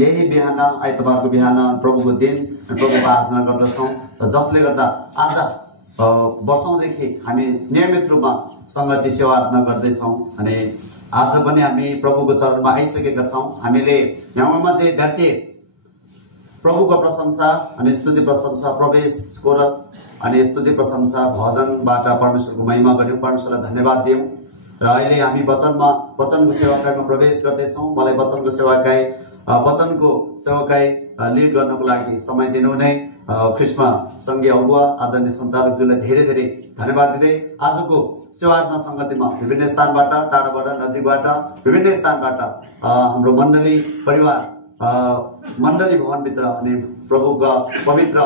यही बिहान आइतबारको बिहान प्रभुको दिन प्रभुको आराधना गर्दछौँ, जसले गर्दा आज वर्षौंदेखि हामी नियमित रूपमा संगति सेवा आराधना गर्दैछौँ। अनि आज पनि हामी प्रभुको चरणमा आइसकेका छौँ। हामीले यहाँमा चाहिँ धेरै प्रभुको प्रशंसा अनि स्तुति प्रशंसा प्रवेश कोरस अनि स्तुति प्रशंसा भजनबाट परमेश्वरको महिमा गर्यौँ, परमेश्वरलाई धन्यवाद दियौँ। र अहिले हामी वचनको सेवाकाईमा प्रवेश गर्दैछौँ। मलाई वचनको सेवाकाई लिड गर्नको लागि समय दिनुहुने ख्रिस्मा सङ्घीय अगुवा आदरणीय सञ्चालकज्यूलाई धेरै धेरै धन्यवाद दिँदै आजको सेवार्थ सङ्गतिमा विभिन्न स्थानबाट, टाढाबाट, नजिकबाट, विभिन्न स्थानबाट हाम्रो मण्डली परिवार मण्डली भवनभित्र अनि प्रभुका पवित्र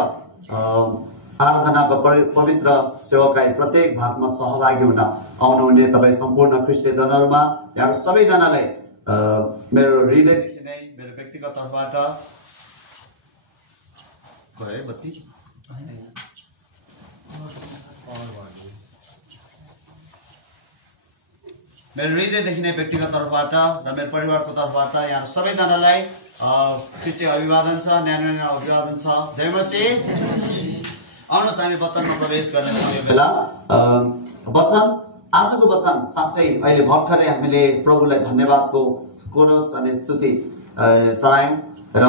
आराधनाको पवित्र सेवाकाई प्रत्येक भागमा सहभागी हुन आउनुहुने तपाईँ सम्पूर्ण ख्रिस्टियनहरूमा यहाँ सबैजनालाई मेरो हृदयदेखि नै मेरो व्यक्तिगत तर्फबाट मेरो हृदयदेखि नै व्यक्तिगत तर्फबाट र मेरो परिवारको तर्फबाट यहाँ सबैजनालाई ख्रिस्टीय अभिवादन छ, न्यानो अभिवादन छ। जय मसीह। आउनुहोस् हामी वचनमा प्रवेश गर्नेछौँ। यो बेला आजको वचन साँच्चै अहिले भर्खरै हामीले प्रभुलाई धन्यवादको कोरस अनि स्तुति चढायौँ र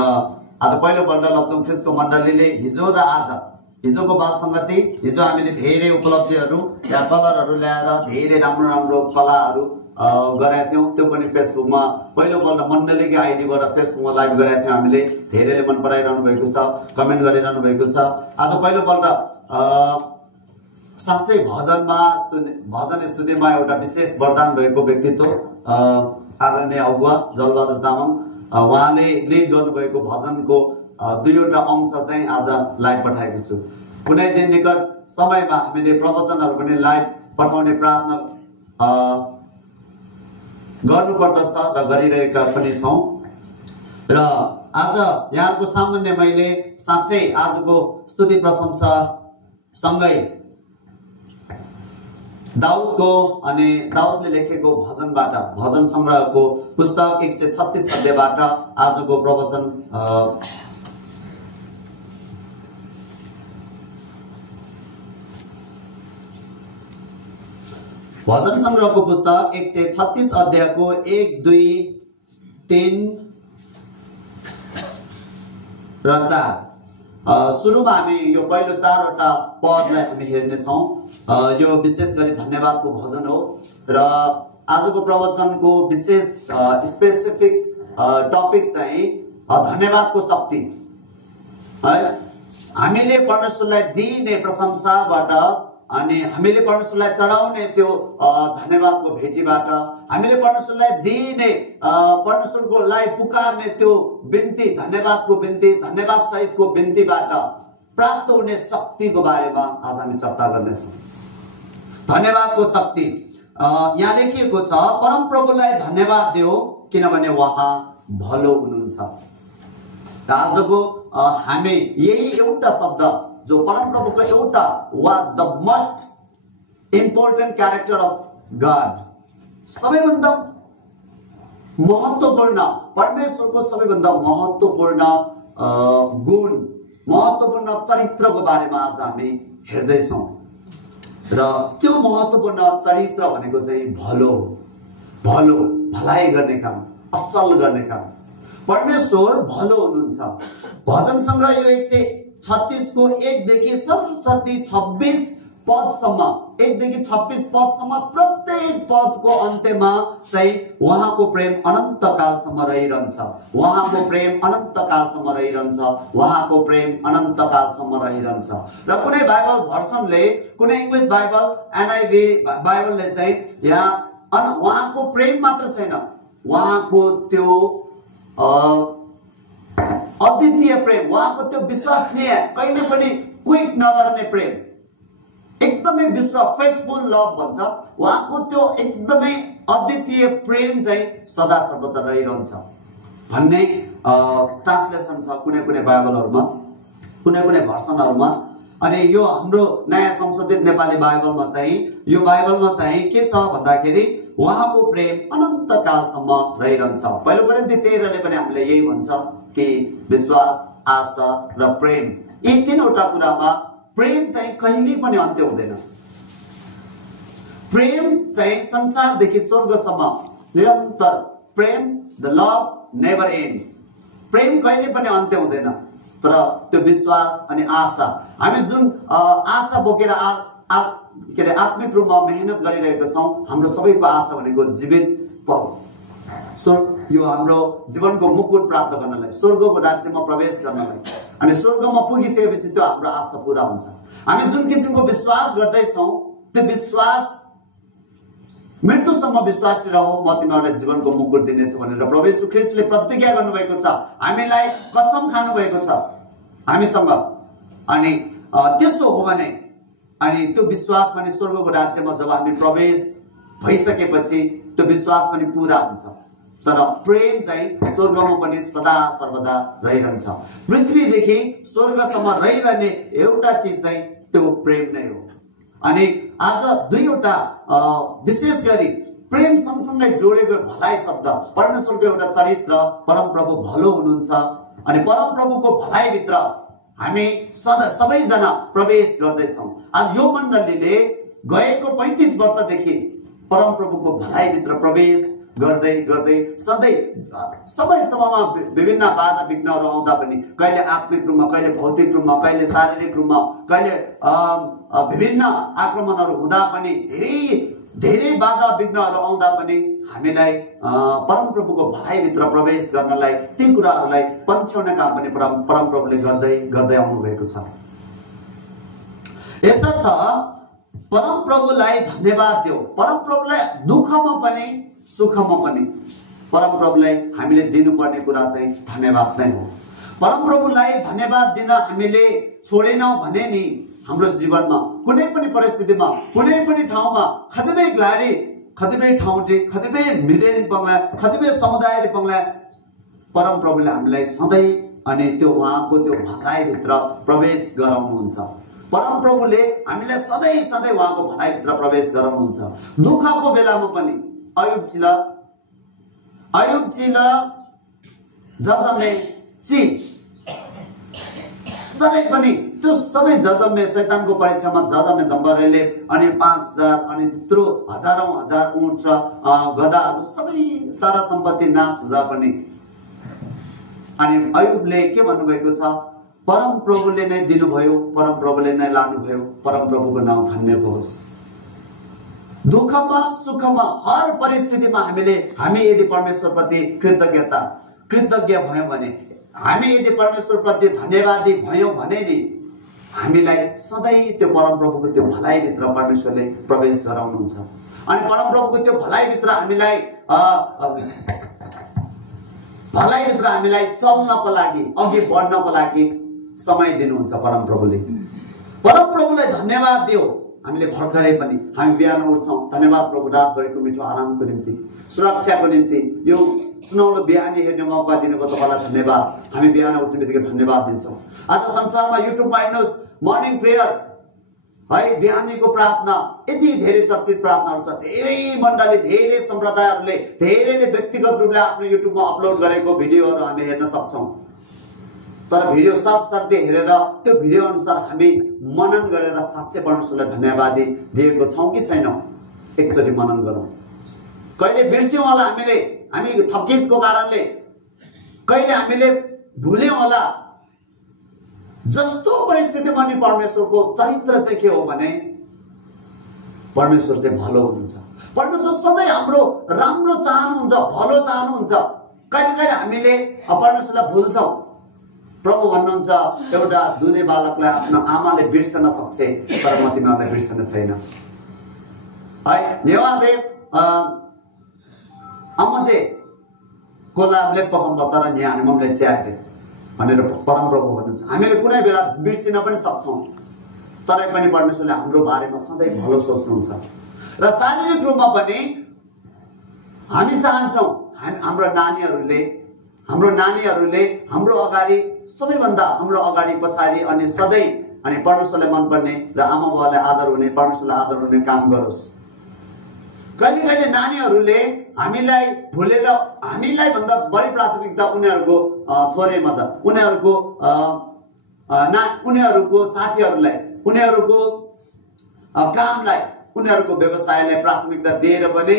आज पहिलोपल्ट लप्चुङ ख्रिस्टको मण्डलीले हिजोको बाल सङ्गति हिजो हामीले धेरै उपलब्धिहरू या कलरहरू ल्याएर धेरै राम्रो राम्रो कलाहरू गरेका थियौँ। त्यो पनि फेसबुकमा पहिलोपल्ट मण्डलीकै आइडीबाट फेसबुकमा लाइभ गरेका थियौँ। हामीले धेरैले मन पराइरहनु भएको छ, कमेन्ट गरिरहनु भएको छ। आज पहिलोपल्ट साँच्चै भजन स्तुतिमा एउटा विशेष वरदान भएको व्यक्तित्व आदरणीय अगुवा जलबहादुर तामाङ, उहाँले लिड गर्नुभएको भजनको दुईवटा अंश चाहिँ आज लाइभ पठाएको छु। कुनै दिन निकट समयमा हामीले प्रवचनहरू पनि लाइभ पठाउने प्रार्थना गर्नुपर्दछ र गरिरहेका पनि छौँ। र आज यहाँको सामान्य मैले साँच्चै आजको स्तुति प्रशंसा सँगै दाउदको अनि दाउदले लेखेको भजन संग्रहको पुस्तक 136 अध्यायबाट आजको प्रवचन भजन संग्रहको पुस्तक 136 अध्यायको 1, 2, 3 र 4 सुरुमा हामी यो पहिलो 4वटा पदलाई हामी हेर्नेछौँ। यो विशेष गरी धन्यवादको भजन हो र आजको प्रवचनको विशेष स्पेसिफिक टपिक चाहिँ धन्यवादको शक्ति है। हामीले परमेश्वरलाई दिने प्रशंसाबाट अनि हामीले परमेश्वरलाई चढाउने त्यो धन्यवादको भेटीबाट हामीले परमेश्वरलाई दिने परमेश्वरको लागि पुकार्ने त्यो बिन्ती धन्यवादको बिन्ती धन्यवाद सहितको बिन्तीबाट प्राप्त हुने शक्तिको बारेमा आज हामी चर्चा गर्नेछौँ। धन्यवादको शक्ति यहाँ लेखिएको छ, परमप्रभुलाई धन्यवाद देऊ किनभने उहाँ भलो हुनुहुन्छ। आजको हामी यही एउटा शब्द जो परमप्रभुको एउटा the most important character of God, सबैभन्दा महत्त्वपूर्ण परमेश्वरको सबैभन्दा महत्त्वपूर्ण गुण महत्त्वपूर्ण चरित्रको बारेमा आज हामी हेर्दैछौँ। र त्यो महत्त्वपूर्ण चरित्र भनेको चाहिँ भलाइ गर्ने काम, असल गर्ने काम। परमेश्वर भलो हुनुहुन्छ। भजन संग्रह यो 136 को 1 देखि 26 पदसम्म 1 देखि 26 पदसम्म प्रत्येक पदको अन्त्यमा चाहिँ उहाँको प्रेम अनन्तकालसम्म रहिरहन्छ। उहाँको प्रेम अनन्तकालसम्म रहिरहन्छ। उहाँको प्रेम अनन्तकालसम्म रहिरहन्छ। र कुनै बाइबल भर्सनले, कुनै इंग्लिश बाइबल NIV बाइबलले चाहिँ यहाँ उहाँको प्रेम मात्र छैन, उहाँको त्यो अद्वितीय प्रेम, उहाँको त्यो विश्वसनीय कहिले पनि क्विट नगर्ने प्रेम, एकदमै फेथफुल लभ भन्छ, उहाँको त्यो एकदमै अद्वितीय प्रेम चाहिँ सदा सर्वदा रहिरहन्छ भन्ने ट्रान्सलेसन छ कुनै कुनै बाइबलहरुमा, कुनै कुनै भर्सनहरुमा। अनि यो हाम्रो नयाँ संशोधित नेपाली बाइबलमा चाहिँ के छ भन्दाखेरि उहाँको प्रेम अनन्तकालसम्म रहिरहन्छ। पहिलो कोरिन्थी 13 ले पनि हामीले यही भन्छ। कि विश्वास, आशा र प्रेम, यी तीनवटा कुरामा प्रेम चाहिँ कहिले पनि अन्त्य हुँदैन। प्रेम चाहिँ संसारदेखि स्वर्गसम्म निरन्तर प्रेम, द लभ नेभर एन्ड्स। प्रेम कहिले पनि अन्त्य हुँदैन। तर त्यो विश्वास अनि आशा, हामी जुन आशा बोकेर के अरे आत्मिक रूपमा मेहनत गरिरहेका छौँ, हाम्रो सबैको आशा भनेको जीवित यो हाम्रो जीवनको मुकुट प्राप्त गर्नलाई, स्वर्गको राज्यमा प्रवेश गर्नलाई। अनि स्वर्गमा पुगिसकेपछि त्यो हाम्रो आशा पूरा हुन्छ। हामी जुन किसिमको विश्वास गर्दैछौँ, त्यो विश्वास मृत्युसम्म विश्वासी रहो, म तिमीहरूलाई जीवनको मुकुट दिनेछु भनेर प्रभु येशू ख्रीष्टले प्रतिज्ञा गर्नुभएको छ, हामीलाई कसम खानु भएको छ हामीसँग। अनि त्यसो हो भने अनि त्यो विश्वास पनि स्वर्गको राज्यमा जब हामी प्रवेश भइसकेपछि त्यो विश्वास पनि पूरा हुन्छ। तर प्रेम चाहिँ स्वर्गमा पनि सदा सर्वदा रहिरहन्छ। पृथ्वीदेखि स्वर्गसम्म रहिरहने एउटा चिज चाहिँ त्यो प्रेम नै हो। अनि आज दुईवटा विशेष गरी प्रेम सँगसँगै जोडेको भलाइ शब्द, परमेश्वरको एउटा चरित्र, परमप्रभु भलो हुनुहुन्छ। अनि परमप्रभुको भलाइभित्र हामी सबैजना प्रवेश गर्दैछौँ। आज यो मण्डलीले गएको 35 वर्षदेखि परमप्रभुको भलाइभित्र प्रवेश गर्दै गर्दै समयमा विभिन्न बाधा विघ्नहरू आउँदा पनि, कहिले आत्मिक रूपमा, कहिले भौतिक रूपमा, कहिले शारीरिक रूपमा, कहिले विभिन्न आक्रमणहरू हुँदा पनि, धेरै बाधा विघ्नहरू आउँदा पनि हामीलाई परमप्रभुको भलाइभित्र प्रवेश गर्नलाई, ती कुराहरूलाई पन्छ्याउने काम पनि परमप्रभुले गर्दै आउनु भएको छ। यसर्थ परमप्रभुलाई धन्यवाद देऊ। परमप्रभुलाई दुःखमा पनि सुखमा पनि परमप्रभुलाई हामीले दिनुपर्ने कुरा चाहिँ धन्यवाद नै हो। परमप्रभुलाई धन्यवाद दिन हामीले छोडेनौँ भने नि हाम्रो जीवनमा कुनै पनि परिस्थितिमा, कुनै पनि ठाउँमा, कतिपय ग्लारी, कतिपय ठाउँटी, कतिपय मिरेन बङ्गला, कतिपय समुदायले बङ्गला, परमप्रभुले हामीलाई सधैँ अनि त्यो उहाँको त्यो भलाइभित्र प्रवेश गराउनुहुन्छ। परमप्रभुले हामीलाई सधैँ उहाँको भलाइभित्र प्रवेश गराउनुहुन्छ। दुःखको बेलामा पनि अयुबजीलाई जजमे तरै पनि त्यो सबै जजमे शैतानको परीक्षामा जजमे जम्बरेले अनि 5000 अनि त्यत्रो हजार ऊँट र गधाहरू सबै सारा सम्पत्ति नाश हुँदा पनि अनि अयुबले के भन्नुभएको छ, परमप्रभुले नै दिनुभयो, परमप्रभुले नै लानुभयो, परमप्रभुको नाम धन्य होस्। दुःखमा सुखमा हर परिस्थितिमा हामी यदि परमेश्वरप्रति कृतज्ञ भयौँ भने, हामी यदि परमेश्वरप्रति धन्यवादी भयौँ भने नि हामीलाई सधैँ त्यो परमप्रभुको त्यो भलाइभित्र परमेश्वरले प्रवेश गराउनुहुन्छ। अनि परमप्रभुको त्यो भलाइभित्र हामीलाई चल्नको लागि, अघि बढ्नको लागि समय दिनुहुन्छ परमप्रभुले। परमप्रभुलाई धन्यवाद दियो। हामीले भर्खरै पनि हामी बिहान उठ्छौँ, धन्यवाद प्रभु रातभरिको मिठो आरामको निम्ति, सुरक्षाको निम्ति, यो सुनौलो बिहानी हेर्ने मौका दिनुभयो, तपाईँलाई धन्यवाद। हामी बिहान उठ्ने बित्तिकै धन्यवाद दिन्छौँ। आज संसारमा युट्युबमा हेर्नुहोस्, मर्निङ प्रेयर है, बिहानीको प्रार्थना, यति धेरै चर्चित प्रार्थनाहरू छ। धेरै मण्डली, धेरै सम्प्रदायहरूले, धेरैले व्यक्तिगत रूपले आफ्नो युट्युबमा अपलोड गरेको भिडियोहरू हामी हेर्न सक्छौँ। तर भिडियो सर्दै हेरेर त्यो भिडियो अनुसार हामी मनन गरेर साँच्चै परमेश्वरलाई धन्यवादी दिएको छौँ कि छैनौँ? एकचोटि मनन गरौँ। कहिले बिर्स्यौँ होला हामी थकितको कारणले, कहिले हामीले भुल्यौँ होला। जस्तो परिस्थितिमा नि परमेश्वरको चरित्र चाहिँ के हो भने, परमेश्वर चाहिँ भलो हुनुहुन्छ। परमेश्वर सधैँ हाम्रो राम्रो चाहनुहुन्छ, भलो चाहनुहुन्छ। कहिले हामीले परमेश्वरलाई भुल्छौँ। प्रभु भन्नुहुन्छ, एउटा दुधे बालकलाई आफ्नो आमाले बिर्सन सक्छ, तर म तिमीहरूलाई बिर्सन छैन है। नेवाबे अमजे कोलाबले पकम्ब तर न्यानमले च्याहे भनेर परमप्रभु भन्नुहुन्छ। हामीले कुनै बेला बिर्सिन पनि सक्छौँ, तरै पनि परमेश्वरले हाम्रो बारेमा सधैँ भलो सोच्नुहुन्छ। र शारीरिक रूपमा पनि हामी चाहन्छौँ हाम्रो नानीहरूले हाम्रो अगाडि, सबैभन्दा हाम्रो अगाडि पछाडि अनि सधैँ परमेश्वरलाई मनपर्ने र आमा बाबालाई आदर हुने, परमेश्वरलाई आदर हुने काम गरोस्। कहिले कहिले नानीहरूले हामीलाई भुलेर हामीलाई भन्दा बढी प्राथमिकता उनीहरूको थोरैमा त उनीहरूको साथीहरूलाई, उनीहरूको कामलाई, उनीहरूको व्यवसायलाई प्राथमिकता दिएर पनि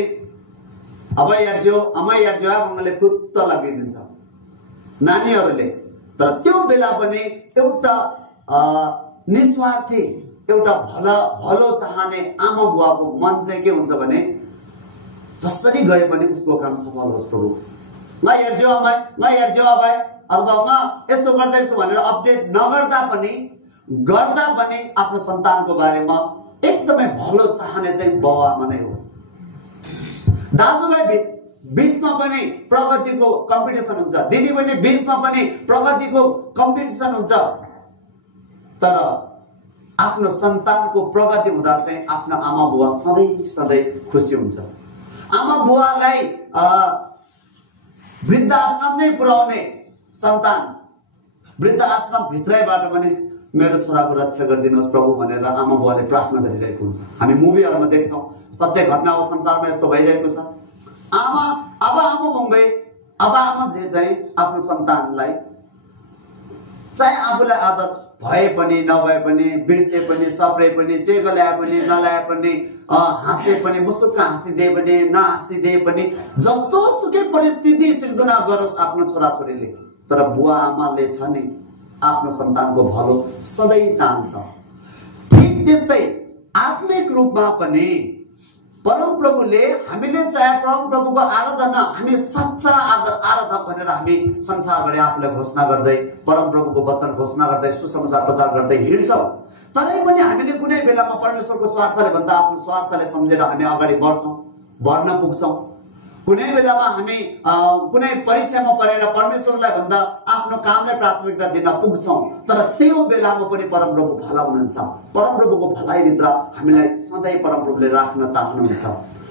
अब हेर्छौ भन्नाले फुत्त लगाइदिन्छ नानीहरूले। तर त्यो बेला पनि एउटा निस्वार्थी, एउटा भलो चाहने आमा बुवाको मन चाहिँ के हुन्छ भने जसरी गए पनि उसको काम सफल होस् प्रभु, ल हेर्छौ आमा अथवा म यस्तो गर्दैछु भनेर अपडेट नगर्दा पनि आफ्नो सन्तानको बारेमा एकदमै भलो चाहने चाहिँ बाउ आमा नै हो। दाजुभाइ बीचमा पनि प्रगतिको कम्पिटिसन हुन्छ, दिदीबहिनी बीचमा पनि प्रगतिको कम्पिटिसन हुन्छ, तर आफ्नो सन्तानको प्रगति हुँदा चाहिँ आफ्नो आमा बुवा सधैँ खुसी हुन्छ। आमा बुवालाई वृद्धाश्रम नै पुर्याउने सन्तान वृद्धाश्रम भित्रैबाट पनि मेरो छोराको रक्षा गरिदिनुहोस् प्रभु भनेर आमा बुवाले प्रार्थना गरिरहेको हुन्छ। हामी मुभीहरूमा देख्छौँ, सत्य घटना हो, संसारमा यस्तो भइरहेको छ। आमा जे चाहिँ आफ्नो सन्तानलाई चाहे आफूलाई आदत भए पनि नभए पनि, बिर्से पनि, सप्रे पनि, चेको ल्याए पनि नल्याए पनि, हाँसे पनि, मुसुक्क हाँसिदिए पनि नहाँसिदिए पनि, जस्तो सुकै परिस्थिति सिर्जना गरोस् आफ्नो छोराछोरीले, तर बुवा आमाले छ नि आफ्नो सन्तानको भलो सधैँ चाहन्छ। ठिक त्यस्तै आत्मिक रूपमा पनि परमप्रभुले हामीले चाहे परमप्रभुको आराधना हामी सच्चा आराधक भनेर हामी संसारभरि आफूलाई घोषणा गर्दै परमप्रभुको वचन घोषणा गर्दै सुसमाचार प्रचार गर्दै हिँड्छौँ, तरै पनि हामीले कुनै बेलामा परमेश्वरको स्वार्थले भन्दा आफ्नो स्वार्थले सम्झेर हामी अगाडि बढ्न पुग्छौँ। कुनै बेलामा हामी कुनै परीक्षामा परेर परमेश्वरलाई भन्दा आफ्नो कामलाई प्राथमिकता दिन पुग्छौँ, तर त्यो बेलामा पनि परमप्रभु भला हुनुहुन्छ। परमप्रभुको भलाइभित्र हामीलाई सधैँ परमप्रभुले राख्न चाहनुहुन्छ।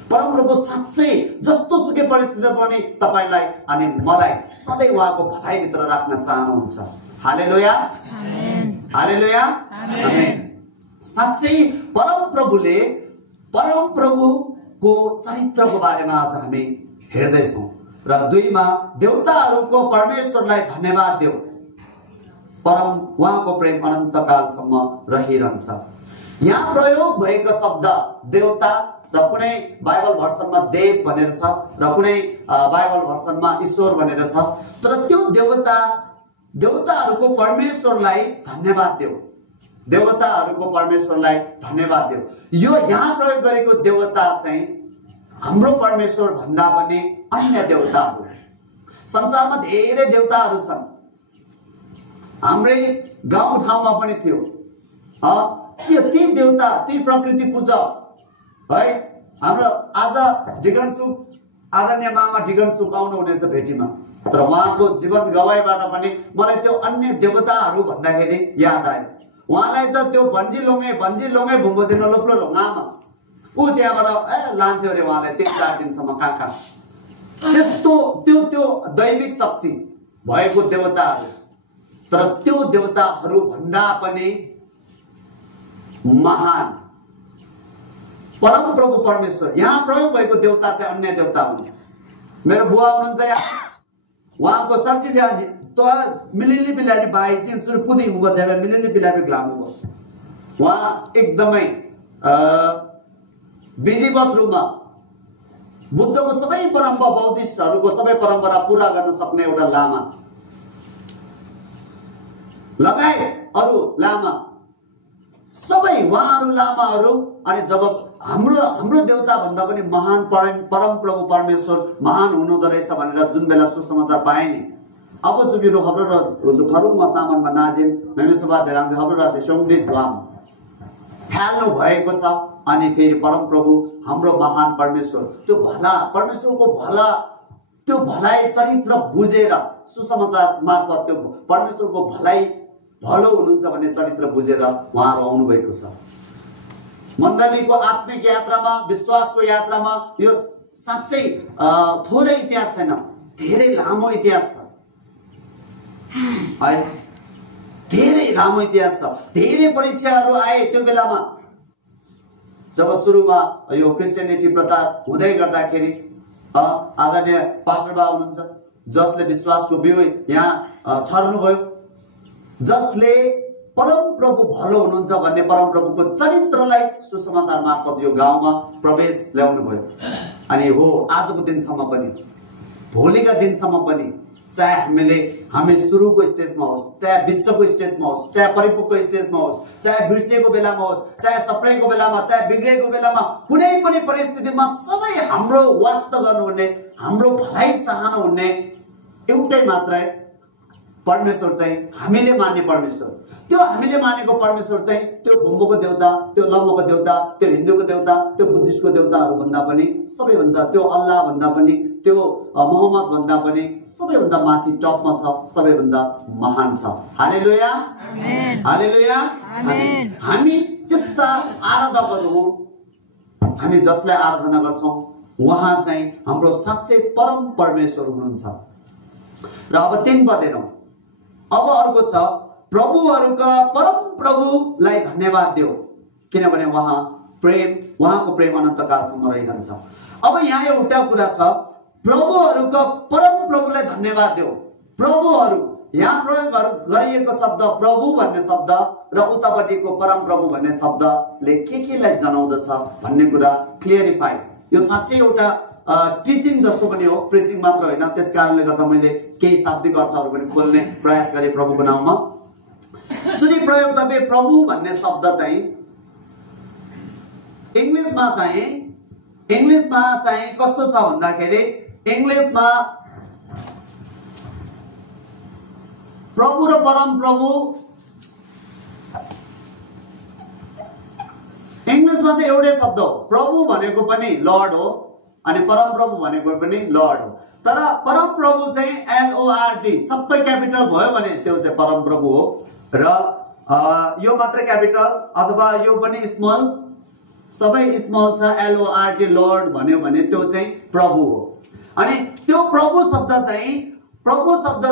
परमप्रभु साँच्चै जस्तो सुकै परिस्थिति पनि तपाईलाई अनि मलाई सधैँ उहाँको भलाइभित्र राख्न चाहनुहुन्छ। हालेलुया, हालेलुया, आमेन। साँच्चै परमप्रभुको चरित्रको बारेमा आज हामी हेर्दैछौँ र 2 मा देवताहरूको परमेश्वरलाई धन्यवाद देऊ, उहाँको प्रेम अनन्तकालसम्म रहिरहन्छ। यहाँ प्रयोग भएको शब्द देवता र कुनै बाइबल भर्सनमा देव भनेर छ र कुनै बाइबल भर्सनमा ईश्वर भनेर छ, तर त्यो देवताहरूको परमेश्वरलाई धन्यवाद देऊ, देवताहरूको परमेश्वरलाई धन्यवाद देऊ। यो यहाँ प्रयोग गरेको देवता चाहिँ हाम्रो परमेश्वर भन्दा पनि अन्य देवताहरू। संसारमा धेरै देवताहरू छन्, हाम्रै गाउँठाउँमा पनि थियो। ती देवता, ती प्रकृति पूजक है। हाम्रो आज ढिगनसुक आदरणीय मामा ढिगनसुक आउनु हुनेछ भेटीमा, तर उहाँको जीवन गवाईबाट पनि मलाई त्यो अन्य देवताहरू भन्दाखेरि याद आयो। उहाँलाई त त्यो भन्जी लोङे भुम्बोजेन लोप्लो ढोङ्गामा ऊ त्यहाँबाट लान्थ्यो अरे उहाँलाई 3-4 दिनसम्म कहाँ त्यस्तो त्यो दैविक शक्ति भएको देवताहरू। तर त्यो देवताहरू भन्दा पनि महान परमप्रभु परमेश्वर, यहाँ प्रयोग भएको देवता चाहिँ अन्य देवता हुन्। मेरो बुवा हुनुहुन्छ यहाँ, उहाँको सर्टिफिकेट तो मिलिली बिलारी बाई चाहिँ पुदिङ हुँदा मिलिली बिलारी ग्लाम हो। उहाँ एकदमै विधिवत रूपमा बुद्धको सबै परम्परा, बौद्धिस्टहरूको सबै परम्परा पूरा गर्न सक्ने एउटा लामा लगाए अरू लामा सबै उहाँहरू लामाहरू। अनि जब हाम्रो देवता भन्दा पनि महान परमप्रभु परमेश्वर महान हुनुहुँदो रहेछ भनेर जुन बेला सुसमाचार पाए नि, अब जुबिरो हाम्रो खरुङमा सामानमा नाजिम मेमेसुबा धेराङ हाम्रो राज्य सोमदे झ्वाम फ्याल्नु भएको छ। अनि फेरि परमप्रभु हाम्रो महान परमेश्वर त्यो भला परमेश्वरको भला त्यो भलाइ चरित्र बुझेर सुसमाचार मार्फत त्यो परमेश्वरको भलाइ भलो हुनुहुन्छ भन्ने चरित्र बुझेर उहाँहरू आउनु भएको छ। मण्डलीको आत्मिक यात्रामा, विश्वासको यात्रामा यो साँच्चै थोरै इतिहास छैन, धेरै लामो इतिहास छ है। धेरै लामो इतिहास छ, धेरै परीक्षाहरू आए त्यो बेलामा। जब सुरुमा यो क्रिस्चियनिटी प्रचार हुँदै गर्दाखेरि आदरणीय पास्टर बा हुनुहुन्छ जसले विश्वासको बिउ यहाँ छर्नुभयो, जसले परमप्रभु भलो हुनुहुन्छ भन्ने परमप्रभुको चरित्रलाई सुसमाचार मार्फत यो गाउँमा प्रवेश ल्याउनु भयो। अनि हो आजको दिनसम्म पनि, भोलिका दिनसम्म पनि, चाहे हामी सुरुको स्टेजमा होस्, चाहे बिचको स्टेजमा होस्, चाहे परिपक्वको स्टेजमा होस्, चाहे बिर्सेको बेलामा होस्, चाहे सप्रेको बेलामा, चाहे बिग्रेको बेलामा, कुनै पनि परिस्थितिमा सधैँ हाम्रो वास्ता गर्नुहुने, हाम्रो भलाइ चाहनुहुने एउटै मात्रै परमेश्वर चाहिँ हामीले मान्ने परमेश्वर। त्यो हामीले मानेको परमेश्वर चाहिँ त्यो भुम्बोको देउता, त्यो लम्बोको देउता, त्यो हिन्दूको देउता, त्यो बुद्धिस्टको देउताहरू भन्दा पनि सबैभन्दा, त्यो अल्लाह भन्दा पनि, त्यो मोहम्मद भन्दा पनि सबैभन्दा माथि टपमा छ, सबैभन्दा महान छ। हालेलुया, हालेलुया। हामी त्यस्ता आराधकहरू हौँ, हामी जसलाई आराधना गर्छौँ उहाँ चाहिँ हाम्रो साँच्चै परम परमेश्वर हुनुहुन्छ। र अब 3 पद हेरौँ। अब अर्को छ, प्रभुहरूका परम प्रभुलाई धन्यवाद देऊ, किनभने उहाँको प्रेम अनन्तकालसम्म रहिरहन्छ। अब यहाँ एउटा कुरा छ, प्रभुहरूका परम प्रभुलाई धन्यवाद देऊ। प्रभुहरू यहाँ प्रयोग गरिएको शब्द प्रभु भन्ने शब्द र उतापट्टिको परम प्रभु भन्ने शब्दले केलाई जनाउँदछ भन्ने कुरा क्लियरिफाई, यो साँच्चै एउटा टिचिङ जस्तो पनि हो, प्रिचिङ मात्र होइन। त्यस कारणले गर्दा मैले केही शाब्दिक अर्थहरू पनि खोल्ने प्रयास गरेँ प्रभुको नाउँमा। जुन प्रयोगतव्य प्रभु भन्ने शब्द चाहिँ इङ्ग्लिसमा चाहिँ कस्तो छ भन्दाखेरि, इङ्ग्लिसमा प्रभु र परम प्रभु, इङ्ग्लिसमा चाहिँ एउटै शब्द हो। प्रभु भनेको पनि लर्ड हो अनि परम प्रभु भनेको पनि लर्ड हो। तर परम प्रभु चाहिँ LORD सबै क्यापिटल भयो भने त्यो चाहिँ परम प्रभु हो, र यो मात्र क्यापिटल अथवा यो पनि स्मल, सबै स्मल छ, LORD लर्ड भन्यो भने त्यो चाहिँ प्रभु हो। अनि त्यो प्रभु शब्द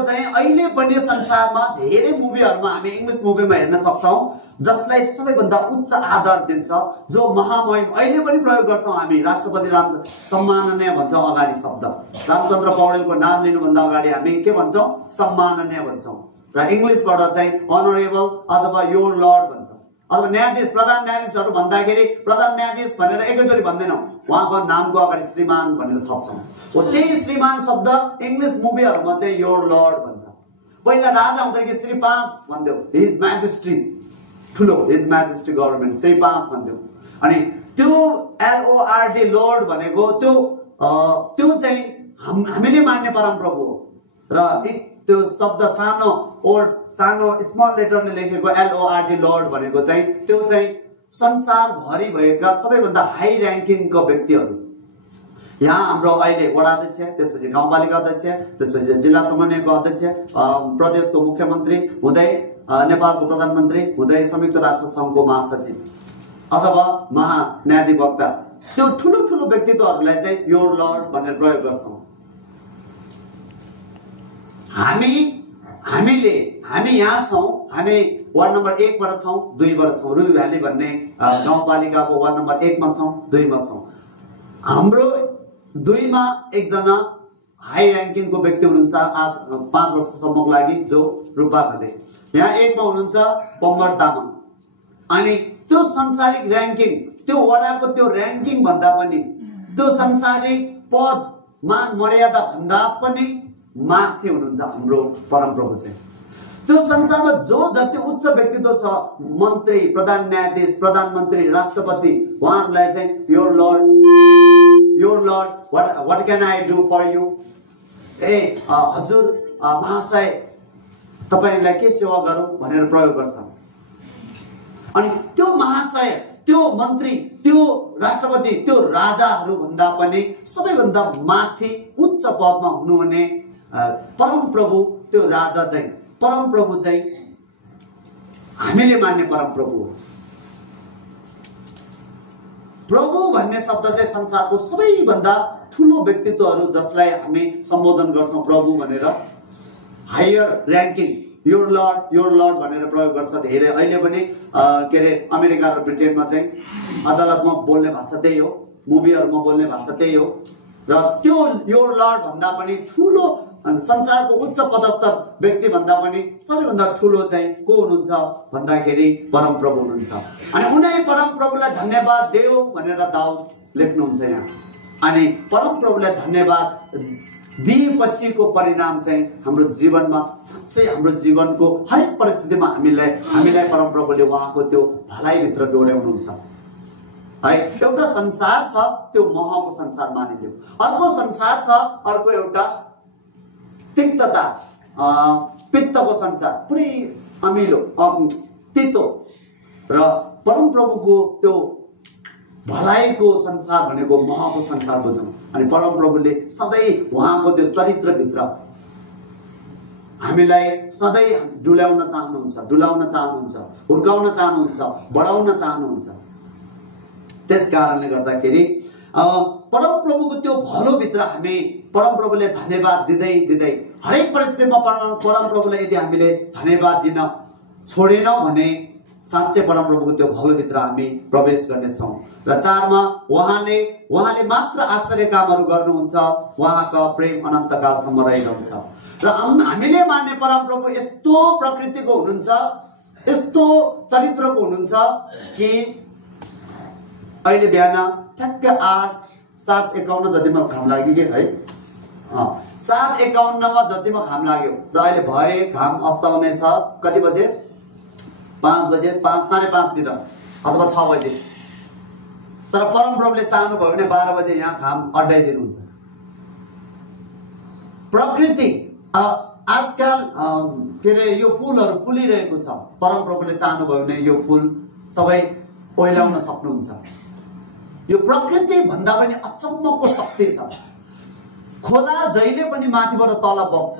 चाहिँ अहिले पनि संसारमा धेरै मुभीहरूमा हामी इङ्ग्लिस मुभीमा हेर्न सक्छौँ, जसलाई सबैभन्दा उच्च आदर दिन्छ, जो महामहिम अहिले पनि प्रयोग गर्छौँ हामी। राष्ट्रपति राम सम्माननीय भन्छौँ अगाडि शब्द, रामचन्द्र पौडेलको नाम लिनुभन्दा अगाडि हामी के भन्छौँ? सम्माननीय भन्छौँ। र इङ्ग्लिसबाट चाहिँ अनरेबल अथवा योर लर्ड भन्छ। अथवा न्यायाधीश, प्रधान न्यायाधीशहरू भन्दाखेरि प्रधान न्यायाधीश भनेर एकैचोटि भन्दैनौँ, उहाँको नामको अगाडि श्रीमान भनेर थप्छौँ। हो त्यही श्रीमान शब्द इङ्ग्लिस मुभीहरूमा चाहिँ योर लर्ड भन्छ। पहिला राजा हुँदाखेरि श्री 5 भन्थ्यो, हिज म्याजेस्टी, ठुलो हिज म्याजेस्टी गभर्मेन्ट श्री 5 भन्थ्यो। अनि त्यो LORD लर्ड भनेको त्यो चाहिँ हामीले मान्ने परमप्रभु हो। र त्यो शब्द सानो स्मल लेटरले लेखेको LORD लर्ड भनेको चाहिँ त्यो चाहिँ संसारभरि भएका सबैभन्दा हाई र्याङ्किङका व्यक्तिहरू, यहाँ हाम्रो अहिले वडा अध्यक्ष, त्यसपछि गाउँपालिका अध्यक्ष, त्यसपछि जिल्ला समन्वयको अध्यक्ष, प्रदेशको मुख्यमन्त्री हुँदै नेपालको प्रधानमन्त्री हुँदै संयुक्त राष्ट्र सङ्घको महासचिव अथवा महान्यायाधिवक्ता, त्यो ठुलो व्यक्तित्वहरूलाई चाहिँ योर लर्ड भनेर प्रयोग गर्छौँ। हामी यहाँ छौँ, हामी वार्ड नम्बर 1 बाट छौँ, 2 बाट छौँ, रुबी भ्याली भन्ने गाउँपालिकाको वार्ड नम्बर 1 मा छौँ, 2 मा छौँ। हाम्रो 2 मा एकजना हाई र्याङ्किङको व्यक्ति हुनुहुन्छ आज 5 वर्षसम्मको लागि, जो रूपा खले। यहाँ 1 मा हुनुहुन्छ पम्बर तामाङ। अनि त्यो संसारिक र्याङ्किङ, त्यो वडाको त्यो र्याङ्किङ भन्दा पनि, त्यो संसारिक पद मान मर्यादा भन्दा पनि माथि हुनुहुन्छ हाम्रो परमप्रभु चाहिँ। त्यो संसारमा जो जति उच्च व्यक्तित्व छ, मन्त्री, प्रधान न्यायाधीश, प्रधानमन्त्री, राष्ट्रपति, उहाँहरूलाई चाहिँ your lord, what can I do for you, हजुर महाशय तपाईलाई के सेवा गरौँ भनेर प्रयोग गर्छ। अनि त्यो महाशय, त्यो मन्त्री, त्यो राष्ट्रपति, त्यो राजाहरू भन्दा पनि सबैभन्दा माथि उच्च पदमा हुनुहुने परमप्रभु, त्यो राजा चाहिँ, परमप्रभु चाहिँ हामीले मान्ने परमप्रभु हो। प्रभु भन्ने शब्द चाहिँ संसारको सबैभन्दा ठुलो व्यक्तित्वहरू जसलाई हामी सम्बोधन गर्छौँ प्रभु भनेर, हायर र्याङ्किङ, योर लर्ड भनेर प्रयोग गर्छ धेरै। अहिले पनि के अरे अमेरिका र ब्रिटेनमा चाहिँ अदालतमा बोल्ने भाषा त्यही हो, मुभीहरूमा बोल्ने भाषा त्यही हो। र त्यो योर लर्ड भन्दा पनि ठुलो संसारको उच्च पदस्थ व्यक्ति भन्दा पनि सबैभन्दा ठुलो चाहिँ को हुनुहुन्छ भन्दाखेरि परमप्रभु हुनुहुन्छ। अनि उनै परमप्रभुलाई धन्यवाद देऊ भनेर दाउद लेख्नुहुन्छ यहाँ। अनि परमप्रभुलाई धन्यवाद दिएपछिको परिणाम चाहिँ हाम्रो जीवनमा साँच्चै हाम्रो जीवनको हरेक परिस्थितिमा हामीलाई परमप्रभुले उहाँको त्यो भलाइभित्र डोर्याउनुहुन्छ है। एउटा संसार छ, त्यो मोहको संसार मानिदियो। अर्को संसार छ, अर्को एउटा तिक्तता पित्तको संसार, पुरै अमिलो तितो। र परमप्रभुको त्यो भलाइको संसार भनेको मोहको संसार बुझौँ। अनि परमप्रभुले सधैँ उहाँको त्यो चरित्रभित्र हामीलाई सधैँ डुलाउन चाहनुहुन्छ, हुर्काउन चाहनुहुन्छ, बढाउन चाहनुहुन्छ। त्यस कारणले गर्दाखेरि परमप्रभुको त्यो भलोभित्र हामी परमप्रभुले धन्यवाद दिँदै दिँदै हरेक परिस्थितिमा परमप्रभुलाई यदि हामीले धन्यवाद दिन छोडेनौँ भने साँच्चै परमप्रभुको त्यो भलोभित्र हामी प्रवेश गर्नेछौँ। र 4 मा उहाँले मात्र आश्चर्य कामहरू गर्नुहुन्छ, उहाँका प्रेम अनन्तकालसम्म रहिरहन्छ। र हामीले मान्ने परमप्रभु यस्तो प्रकृतिको हुनुहुन्छ, यस्तो चरित्रको हुनुहुन्छ कि अहिले बिहान ठ्याक्क 7:51 जतिमा घाम लाग्यो कि है, 7:51 जतिमा घाम लाग्यो र अहिले भरे घाम अस्ताउने छ। कति बजे? 5 बजे, 5:30 तिर अथवा 6 बजे। तर परमप्रभुले चाहनुभयो भने 12 बजे यहाँ घाम अड्डाइदिनुहुन्छ। प्रकृति आजकल के अरे यो फुलहरू फुलिरहेको छ, परमप्रभुले चाहनुभयो भने यो फुल सबै ओइलाउन सक्नुहुन्छ। यो प्रकृति भन्दा पनि अचम्मको शक्ति छ। खोला जहिले पनि माथिबाट तल बग्छ,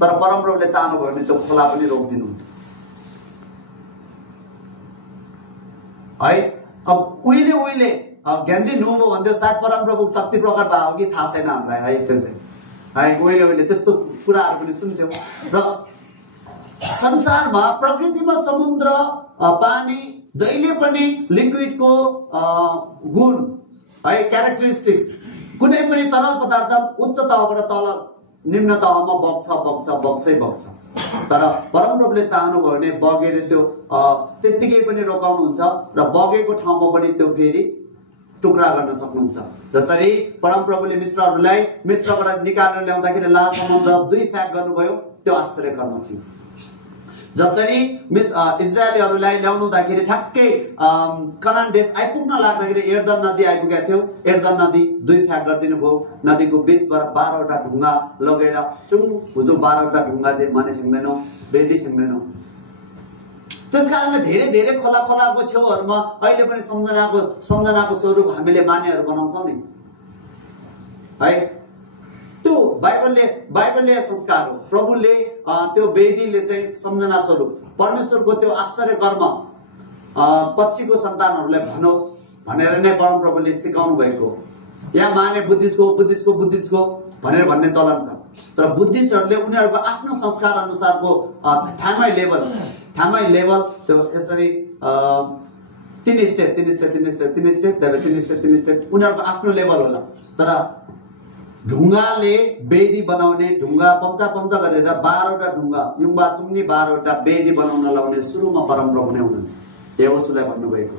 तर परमप्रभुले चाहनुभयो भने त्यो खोला पनि रोकिदिनुहुन्छ है। अब उहिले ज्ञानले नुबो भन्थ्यो, सायद परमप्रभुको शक्ति प्रकट भयो कि थाहा छैन हामीलाई है। त्यो चाहिँ है उहिले त्यस्तो कुराहरू पनि सुन्थ्यौँ। र संसारमा प्रकृतिमा समुद्र पानी जहिले पनि लिक्विडको गुण है क्यारेक्टरिस्टिक्स, कुनै पनि तरल पदार्थ उच्च तहबाट तल निम्न तहमा बग्छ। तर परमप्रभुले चाहनुभयो भने बगेर त्यो त्यत्तिकै पनि रोकाउनुहुन्छ र बगेको ठाउँमा पनि त्यो फेरि टुक्रा गर्न सक्नुहुन्छ। जसरी परमप्रभुले मिश्रहरूलाई मिश्रबाट निकालेर ल्याउँदाखेरि लाल समुद्र 2 फ्याक गर्नुभयो, त्यो आश्चर्य कर्म थियो। जसरी इजरायलीहरूलाई ल्याउनुहुँदाखेरि ठ्याक्कै कनान देश आइपुग्न लाग्दाखेरि एर्दन नदी आइपुगेको थियो, एर्दन नदी 2 फ्याक गरिदिनु भयो। नदीको बीचबाट 12वटा ढुङ्गा लगेर जो 12वटा ढुङ्गा चाहिँ माने सिक्दैनौँ, वेदी सिक्दैनौँ। त्यस कारणले धेरै धेरै खोलाको छेउहरूमा अहिले पनि सम्झनाको स्वरूप हामीले मानेहरू बनाउँछौँ नि है। त्यो बाइबलले संस्कार हो। प्रभुले त्यो वेदीले चाहिँ सम्झना स्वरूप परमेश्वरको त्यो आश्चर्य कर्म पछिको सन्तानहरूलाई भनोस् भनेर नै परमप्रभुले सिकाउनु भएको। यहाँ माने बुद्धिस्टको भनेर भन्ने चलन छ। तर बुद्धिस्टहरूले उनीहरूको आफ्नो संस्कार अनुसारको थामै लेभल त्यो यसरी 3 स्टेप उनीहरूको आफ्नो लेभल होला। तर ढुङ्गाले वेदी बनाउने, ढुङ्गा पम्चा गरेर 12वटा ढुङ्गा युङ्बा चुङ्गी 12वटा वेदी बनाउन लाउने सुरुमा परमप्रभु नै हुनुहुन्छ, यहोशूलाई भन्नुभएको।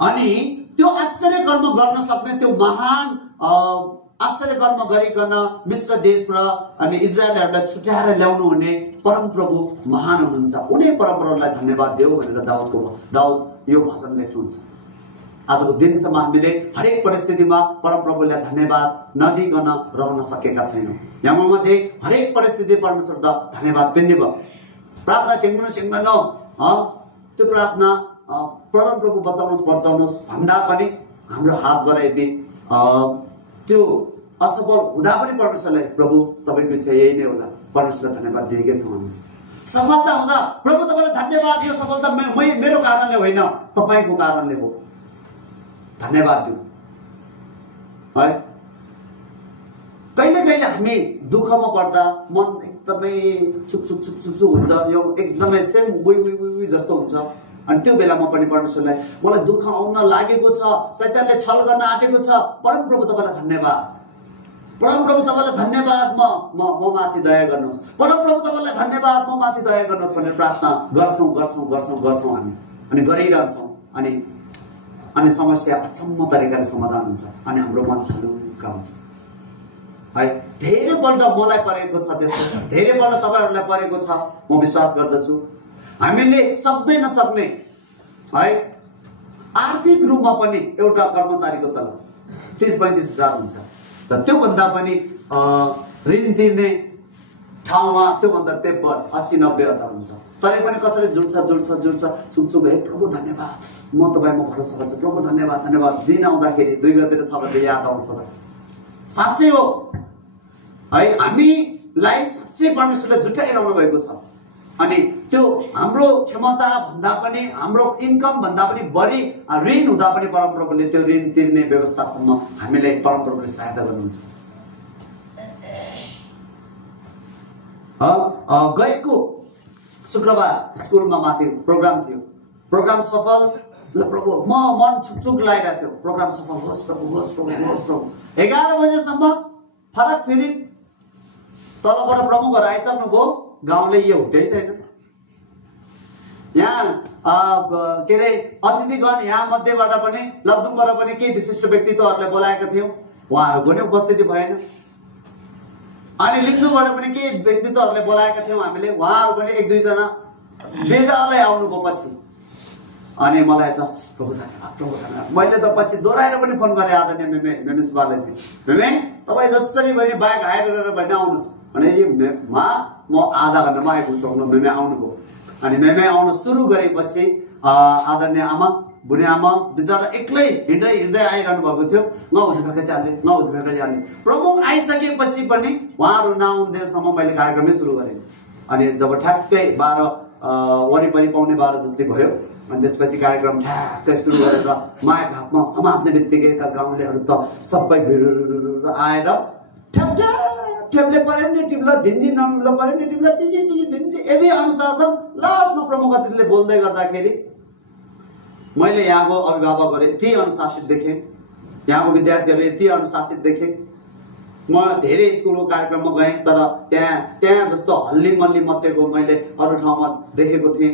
अनि त्यो आश्चर्य कर्म गर्न सक्ने त्यो महान आश्चर्य कर्म गरिकन मिश्र देशबाट अनि इजरायलहरूलाई छुट्याएर ल्याउनु हुने परमप्रभु महान हुनुहुन्छ। उनी परमप्रभुलाई धन्यवाद देऊ भनेर दाउद यो भजन लेख्नुहुन्छ। आजको दिनसम्म हामीले हरेक परिस्थितिमा परमप्रभुलाई धन्यवाद नदिकन रहन सकेका छैनौँ। यहाँमा चाहिँ हरेक परिस्थिति परमेश्वर त धन्यवाद पनि भयो। प्रार्थना सिक्दैन त्यो प्रार्थना परमप्रभु बचाउनुहोस् भन्दा पनि हाम्रो हातबाट यदि त्यो असफल हुँदा पनि परमेश्वरलाई प्रभु तपाईँको इच्छा यही नै होला, परमेश्वरलाई धन्यवाद दिएकै छौँ हामी। सफलता हुँदा प्रभु तपाईँलाई धन्यवाद, यो सफलता मेरो कारणले होइन, तपाईँको कारणले हो, धन्यवाद दिउँ है। कहिले कहिले हामी दुःखमा पर्दा मन एकदमै छुक छुक छुक छुक छुक हुन्छ, यो एकदमै सेम वी जस्तो हुन्छ। अनि त्यो बेलामा पनि परमेश्वरलाई मलाई दुःख आउन लागेको छ, शैतानले छल गर्न आँटेको छ, परमप्रभु तपाईँलाई धन्यवाद, परमप्रभु तपाईँलाई धन्यवाद, म माथि दया गर्नुहोस्, परमप्रभु तपाईँलाई धन्यवाद, म माथि दया गर्नुहोस् भनेर प्रार्थना गर्छौँ हामी, अनि गरिरहन्छौँ। अनि समस्या अचम्म तरिकाले समाधान हुन्छ अनि हाम्रो मन हलुका हुन्छ है। धेरैपल्ट मलाई परेको छ त्यस्तो, धेरैपल्ट तपाईँहरूलाई परेको छ, म विश्वास गर्दछु। हामीले सक्दै नसक्ने है आर्थिक रूपमा पनि एउटा कर्मचारीको तलब 30-35 हजार हुन्छ, र त्योभन्दा पनि ऋण तिर्ने ठाउँमा त्योभन्दा तेब्बर 80-90 हजार हुन्छ। तरै पनि कसरी जुड्छ छुकछुक, हे प्रभु धन्यवाद, म तपाईँमा भरोसा गर्छु, प्रभु धन्यवाद धन्यवाद। दिन आउँदाखेरि 2 गते 6 गते याद आउँछ त, साँच्चै हो है। हामीलाई साँच्चै परमेश्वरले जुटाइरहनु भएको छ, अनि त्यो हाम्रो क्षमता भन्दा पनि, हाम्रो इन्कम भन्दा पनि बढी ऋण हुँदा पनि परमप्रभुले त्यो ऋण तिर्ने व्यवस्थासम्म हामीलाई परमप्रभुले सहायता गर्नुहुन्छ। गएको शुक्रबार स्कुलमा माथि प्रोग्राम थियो, प्रोग्राम सफल, ल प्रभु, म मन छुकछुक लागिरहेको थियो, प्रोग्राम सफल होस् प्रभु, होस् प्रभु, होस् प्रभु। 11 बजेसम्म फरक फेरि तलबाट प्रमुखहरू आइसक्नु भयो, गाउँले यो हुँदै छैन। यहाँ के अरे अतिथिगण यहाँ मध्येबाट पनि लब्धुङबाट पनि केही विशिष्ट व्यक्तित्वहरूलाई बोलाएका थियौँ, उहाँहरूको पनि उपस्थिति भएन। अनि लिम्चूबाट पनि केही व्यक्तित्वहरूलाई बोलाएका थियौँ हामीले, उहाँहरू पनि 1-2 जना बेलालाई आउनुभयो पछि। अनि मलाई त प्रभु धन्यवाद, प्रभु धन्यवाद। मैले त पछि दोहोऱ्याएर पनि फोन गरेँ आदरणीय म्युनिसिपाललाई चाहिँ, मेमे तपाईँ जसरी बहिनी बाइक हायर गरेर बहिनी आउनुहोस् भने म आधा घन्टामा आइपुग्छु, मेमे आउनुभयो। अनि मेमे आउन सुरु गरेपछि आदरणीय आमा, बुढी आमा बिचरा एक्लै हिँड्दै आइरहनु भएको थियो, नउज्भेका जाने। प्रमुख आइसकेपछि पनि उहाँहरू नआउन्जेलसम्म मैले कार्यक्रमै सुरु गरेँ। अनि जब ठ्याक्कै 12 वरिपरि पाउने 12 जति भयो, अनि त्यसपछि कार्यक्रम ठ्याक्कै सुरु गरेर माया घाटमा समात्ने बित्तिकै त गाउँलेहरू त सबै भिड आएर ठ्याप्ले पऱ्यो नि टिप्ला धिन्जी, नमिलो पऱ्यो नि टिप्ला टिजी धिन्जी, यदि अनुशासन। लास्टमा प्रमुख अतिथिले बोल्दै गर्दाखेरि मैले यहाँको अभिभावकहरू यति अनुशासित देखेँ, यहाँको विद्यार्थीहरूले यति अनुशासित देखेँ। म धेरै स्कुलको कार्यक्रममा गएँ, तर त्यहाँ जस्तो हल्ली मल्ली मचेको मैले अरू ठाउँमा देखेको थिएँ।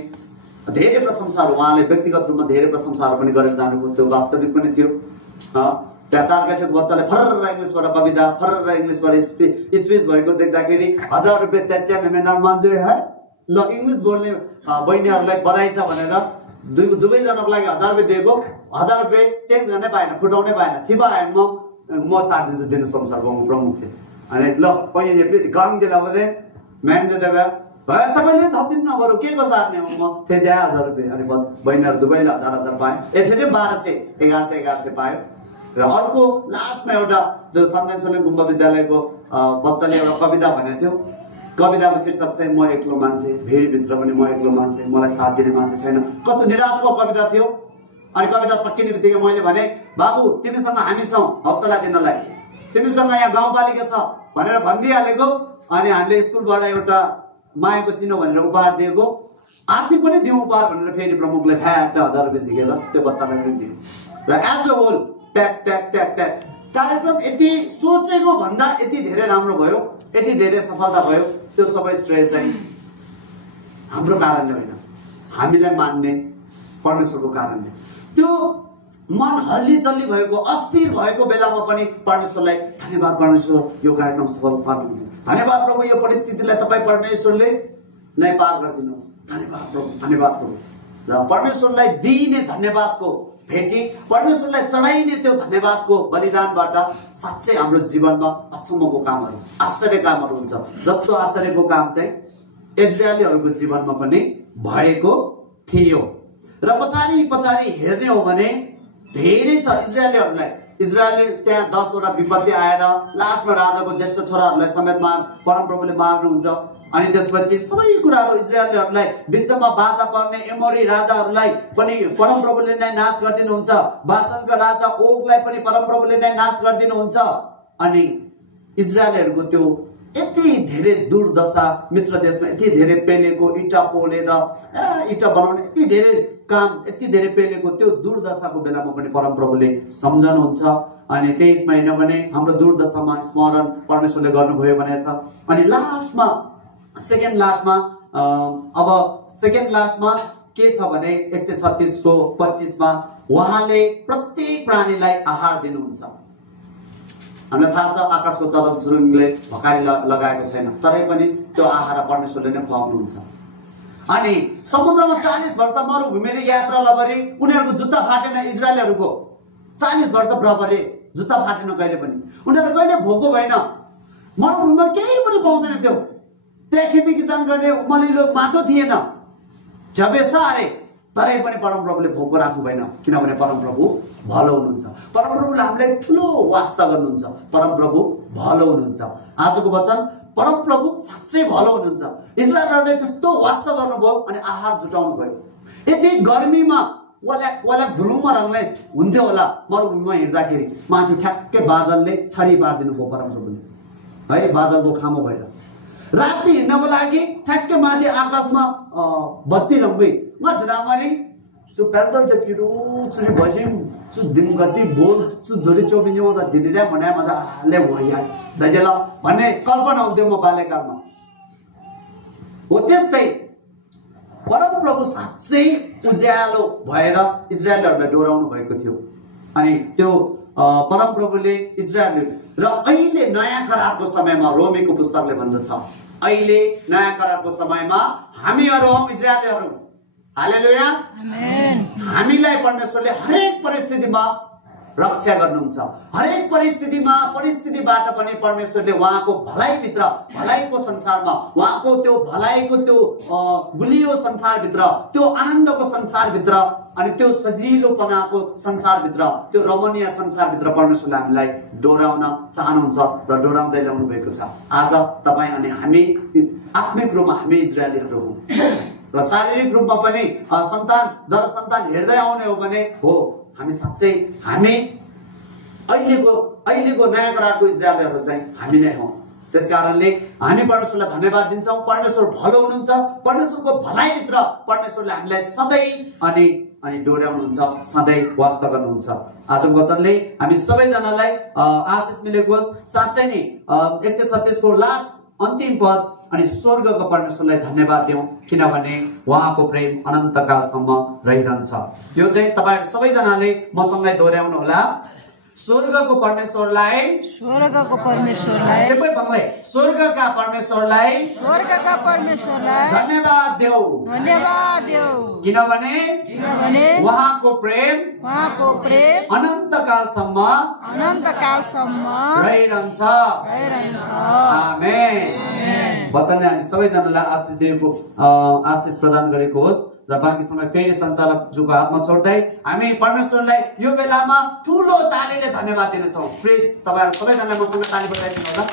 धेरै प्रशंसाहरू, उहाँले व्यक्तिगत रूपमा धेरै प्रशंसाहरू पनि गरेर जानुभयो, त्यो वास्तविक पनि थियो। त्यहाँ 4 कक्षाको बच्चाले फर्र इङ्ग्लिसबाट कविता, फर्र इङ्ग्लिसबाट स्पिच भएको देख्दाखेरि 1000 रुपियाँ त्याच्या मेमे नर्मान्जे है, ल इङ्ग्लिस बोल्ने बहिनीहरूलाई बधाई छ भनेर दुवैजनाको लागि 1000 रुपियाँ दिएको। 1000 रुपियाँ चेन्ज गर्नै पाएन, फुटाउनै पाएन। थिबा म साथ दिन्छु, दिनु संसार प्रमुख चाहिँ। अनि ल बहिनी प्लिज गाङ जिल्ला बजे म्यानेजर देव भयो, तपाईँले थपिदिनु नगरौँ, के को साट्ने हो, म थिएँ 1000 रुपियाँ। अनि बहिनीहरू दुवैले 1000 पाएँ, थिएँ 1200, 1100 पायो। र अर्को लास्टमा एउटा जो सन्तान सोलेङ गुम्बा विद्यालयको बच्चाले एउटा कविता भनेको थियो, कविताको शीर्षक चाहिँ म एक्लो मान्छे, भिडभित्र पनि म एक्लो मान्छे, मलाई साथ दिने मान्छे छैन। कस्तो निराशको कविता थियो। अनि कविता सकिने बित्तिकै मैले भने, बाबु तिमीसँग हामी छौँ हौसला दिनलाई, तिमीसँग यहाँ गाउँपालिका छ भनेर भनिदिइहालेको। अनि हामीले स्कुलबाट एउटा मायाको चिनो भनेर उपहार दिएको, आर्थिक पनि दिउँ उपहार भनेर फेरि प्रमुखले 1000 रुपियाँ झिकेर त्यो बच्चालाई पनि दियो। र एज अ होल ट्याक कार्यक्रम यति सोचेको भन्दा यति धेरै राम्रो भयो, यति धेरै सफलता भयो। त्यो सबै श्रेय चाहिँ हाम्रो कारणले होइन, हामीलाई मान्ने परमेश्वरको कारणले। त्यो मन हल्ली चल्ली भएको, अस्थिर भएको बेलामा पनि परमेश्वरलाई धन्यवाद, परमेश्वर यो कार्यक्रम सफल पार्नु, धन्यवाद प्रभु, यो परिस्थितिलाई तपाईँ परमेश्वरले नै पार गरिदिनुहोस्, धन्यवाद प्रभु, धन्यवाद प्रभु। र परमेश्वरलाई दिइने धन्यवादको भेटी, परमेश्वरलाई चढाइने त्यो धन्यवादको बलिदानबाट साँच्चै हाम्रो जीवनमा अचम्मको कामहरू, आश्चर्य कामहरू हुन्छ। जस्तो आश्चर्यको काम चाहिँ इजरायलीहरूको जीवनमा पनि भएको थियो। र पछाडि हेर्ने हो भने धेरै छ इजरायलीहरूलाई। इजरायलले त्यहाँ 10 वटा विपत्ति आएर लास्टमा राजाको ज्येष्ठ छोराहरूलाई समेत परमप्रभुले मार्नुहुन्छ। अनि त्यसपछि सबै कुराहरू इजरायलीहरूलाई बिचमा बाधा पर्ने एमोरी राजाहरूलाई पनि परमप्रभुले नै नाश गरिदिनुहुन्छ, बासनका राजा ओगलाई पनि परमप्रभुले नै नाश गरिदिनुहुन्छ। अनि इजरायलीहरूको त्यो यति धेरै दुर्दशा, मिश्र देशमा यति धेरै पेलेको, इँटा पोलेर इँटा बनाउने यति धेरै काम, यति धेरै पेलेको त्यो दुर्दशाको बेलामा पनि परमप्रभुले सम्झनुहुन्छ। अनि 23 महिना भने हाम्रो दुर्दशामा स्मरण परमेश्वरले गर्नुभयो भनेछ। अनि लास्टमा सेकेन्ड लास्टमा के छ भने 136 को 25 मा उहाँले प्रत्येक प्राणीलाई आहार दिनुहुन्छ। हामीलाई थाहा छ आकाशको चलन सुरुङले भकारी लगाएको छैन, तरै पनि त्यो आहार परमेश्वरले नै खुवाउनुहुन्छ। अनि समुद्रमा 40 वर्ष मरुभूमिले यात्रा लगरी उनीहरूको जुत्ता फाटेन। इजरायलीहरूको 40 वर्ष प्रहरी जुत्ता फाटेन कहिले पनि, उनीहरू कहिले भोको भएन। मरुभूमिमा केही पनि पाउँदैन थियो, त्यहाँ खेती किसान गर्ने मलिलो माटो थिएन, झबेसा अरे, तरै पनि परमप्रभुले भोको राख्नु भएन, किनभने परमप्रभु भलो हुनुहुन्छ। परमप्रभुले हामीलाई ठुलो वास्ता गर्नुहुन्छ, परमप्रभु भलो हुनुहुन्छ। आजको वचन परमप्रभु साँच्चै भलो हुनुहुन्छ। इजरायलहरूले त्यस्तो वास्ता गर्नुभयो अनि आहार जुटाउनु भयो। यति गर्मीमा वाला धुलुमा रङले हुन्थ्यो होला, मरुभूमिमा हिँड्दाखेरि माथि ठ्याक्कै बादलले छरी पारिदिनु भयो परमप्रभुले, है, बादलको खामो भएर। राति हिँड्नको लागि ठ्याक्कै माथि आकाशमा बत्ती रम्बै माथि छु पेट्रोल चाहिँ किरो चुरी बस्यौँ छु दिन गति बोल छु झोरी चौबिनी आउँछ दिने भने मजाले भइहाल दाइजेल भन्ने कल्पना हुन्थ्यो म बाल्यकालमा। हो त्यस्तै परमप्रभु साँच्चै उज्यालो भएर इजरायलहरूलाई डोराउनु भएको थियो। अनि त्यो परमप्रभुले इजरायल र अहिले नयाँ करारको समयमा रोमीको पुस्तकले भन्दछ, अहिले नयाँ करारको समयमा हामीहरू हौं इजरायलीहरू। हालेलुया, आमेन। हामीलाई परमेश्वरले हरेक परिस्थितिमा रक्षा गर्नुहुन्छ। हरेक परिस्थितिबाट पनि परमेश्वरले उहाँको भलाइभित्र, भलाइको संसारमा, उहाँको त्यो भलाइको त्यो गुलियो संसारभित्र, त्यो आनन्दको संसारभित्र अनि त्यो सजिलोपनाको संसारभित्र, त्यो रमणीय संसारभित्र परमेश्वरले हामीलाई डोराउन चाहनुहुन्छ र डोराउँदै ल्याउनु भएको छ। आज तपाईँ अनि हामी आत्मिक रूपमा हामी इजरायलीहरू हौं र शारीरिक रूपमा पनि सन्तान हेर्दै आउने हो भने हो हामी साँच्चै हामी अहिलेको नयाँ करारको इजरायलीहरू चाहिँ हामी नै हौं। त्यसकारणले हामी परमेश्वरलाई धन्यवाद दिन्छौँ। परमेश्वर भलो हुनुहुन्छ। परमेश्वरको भलाइभित्र परमेश्वरले हामीलाई सधैँ अनि डोर्याउनुहुन्छ, सधैँ वास्ता गर्नुहुन्छ। आजको वचनले हामी सबैजनालाई आशिष मिलेको होस्। साँच्चै नै 136 को लास्ट अन्तिम पद, अनि स्वर्गको परमेश्वरलाई धन्यवाद दिउँ किनभने उहाँको प्रेम अनन्तकालसम्म रहिरहन्छ। यो चाहिँ तपाईहरु सबैजनाले मसँगै दोहोर्याउनु होला। स्वर्गको परमेश्वरलाई सबै भन्दै स्वर्गका परमेश्वरलाई धन्यवाद देऊ किनभने उहाँको प्रेम अनन्तकालसम्म रहिरहन्छ। आमेन। वचनले हामी सबैजनालाई आशिष प्रदान गरेको होस् र बाँकी समय फेरि सञ्चालक जुको हातमा छोड्दै हामी परमेश्वरलाई यो बेलामा ठुलो तालीले धन्यवाद दिनेछौँ। प्लिज तपाईहरु सबैजनाले मसँग ताली बजाइदिनु होला।